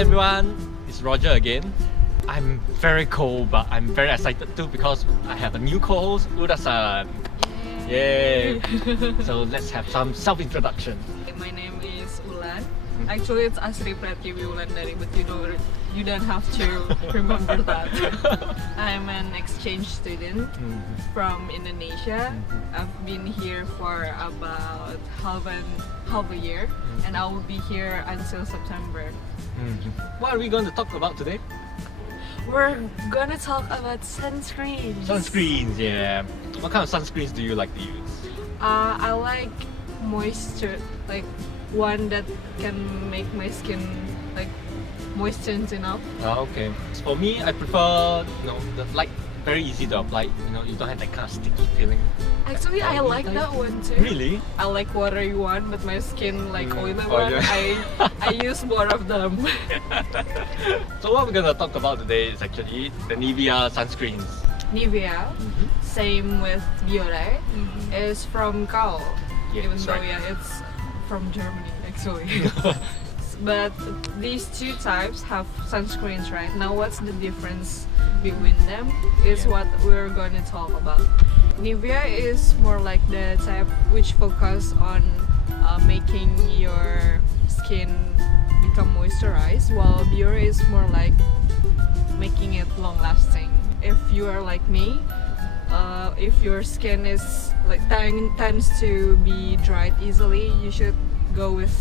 everyone, it's Roger again. I'm very cold, but I'm very excited too because I have a new co-host, Wulan. Yay! So let's have some self-introduction. My name is Wulan. Actually, it's Asri Pratiwi Wulandari, but you don't have to remember that. I'm an exchange student from Indonesia. I've been here for about half a year, and I will be here until September. What are we going to talk about today? We're gonna talk about sunscreens. Sunscreens, yeah. What kind of sunscreens do you like to use? I like moisture, like one that can make my skin like moistened enough. Okay. For me, I prefer the very easy to apply. You don't have that kind of sticky feeling. Actually, I like that one too. Really? I like watery one, but my skin like oily one. Yeah. I use more of them. So what we're gonna talk about today is actually the NIVEA sunscreens. NIVEA, same with Biore, is from Kao. Yeah, even though right. it's from Germany actually. But these two types have sunscreens, right? Now what's the difference between them is what we're going to talk about. NIVEA is more like the type which focus on making your skin become moisturized, while Biore is more like making it long lasting. If you are like me, if your skin is like tends to be dried easily, you should go with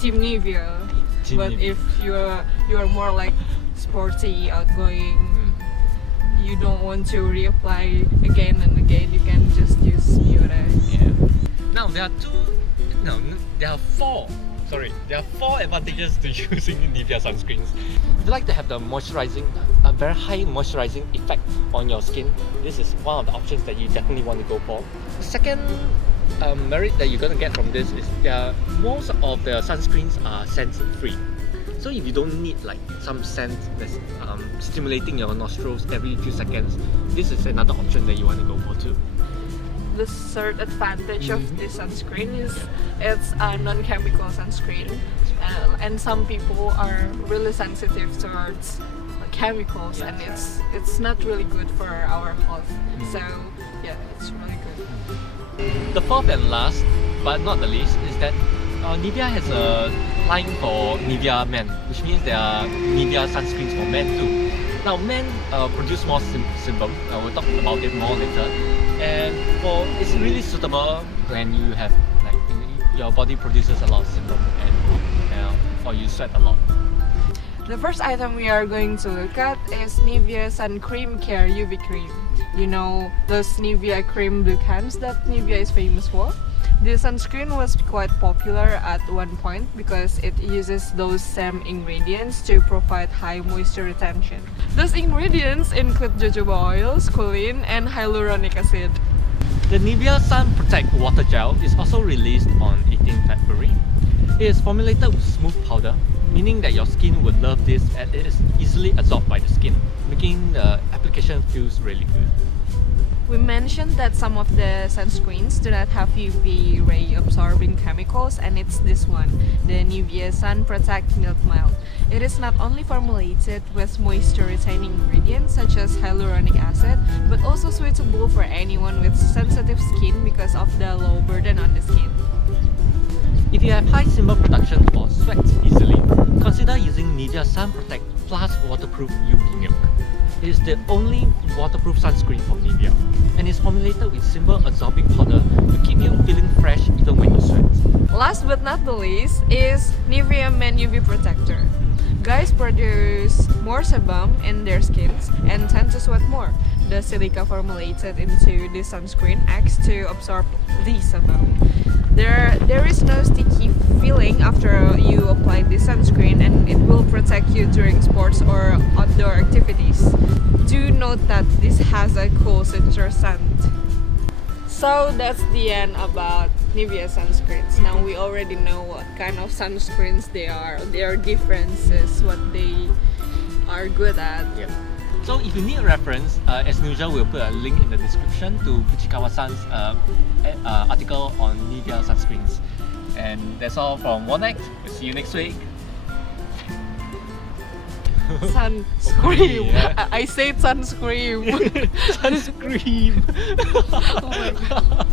Team NIVEA. But if you're more like sporty, outgoing, you don't want to reapply again and again, you can just use Biore. Yeah. Now there are four advantages to using NIVEA sunscreens. If you like to have the a very high moisturizing effect on your skin, this is one of the options that you definitely want to go for. The second merit that you're going to get from this is most of the sunscreens are scent free. So if you don't need like some scent that's stimulating your nostrils every few seconds, this is another option that you want to go for too. The third advantage of this sunscreen is it's a non-chemical sunscreen, and some people are really sensitive towards chemicals, and it's not really good for our health. So yeah, it's really good. The fourth and last, but not the least, is that NIVEA has a line for NIVEA Men, which means there are NIVEA sunscreens for men too. Now, men produce more sebum. We'll talk about it more later. And it's really suitable when you have your body produces a lot of sebum or you sweat a lot. The first item we are going to look at is NIVEA Sun Cream Care UV Cream. You know those NIVEA cream blue cans that NIVEA is famous for? The sunscreen was quite popular at one point because it uses those same ingredients to provide high moisture retention. Those ingredients include jojoba oil, squalene, and hyaluronic acid. The NIVEA Sun Protect Water Gel is also released on 18 February. It is formulated with smooth powder, meaning that your skin would love this and it is easily absorbed by the skin, making the application feels really good. We mentioned that some of the sunscreens do not have UV ray absorbing chemicals, and it's this one, the NIVEA Sun Protect Milk Mild. It is not only formulated with moisture retaining ingredients such as hyaluronic acid, but also suitable for anyone with sensitive skin because of the low burden on the skin. If you have high sebum production or sweat easily, consider using NIVEA Sun Protect Plus Waterproof UV Milk. It is the only waterproof sunscreen from NIVEA, and is formulated with simple absorbing powder to keep you feeling fresh even when you sweat. Last but not the least is NIVEA Men UV Protector. Guys produce more sebum in their skins and tend to sweat more. The silica formulated into this sunscreen acts to absorb the sebum. There is no sticky feeling after you apply this sunscreen, and it will protect you during sports or outdoor activities. Do note that this has a cool citrus scent. So that's the end about NIVEA sunscreens. Now we already know what kind of sunscreens they are, their differences, what they are good at. Yeah. So if you need a reference, as usual, we'll put a link in the description to Fuchikawa-san's article on NIVEA sunscreens. And that's all from One Act. We'll see you next week. Sunscreen. Yeah. I said sunscreen. Sunscreen. Oh my god.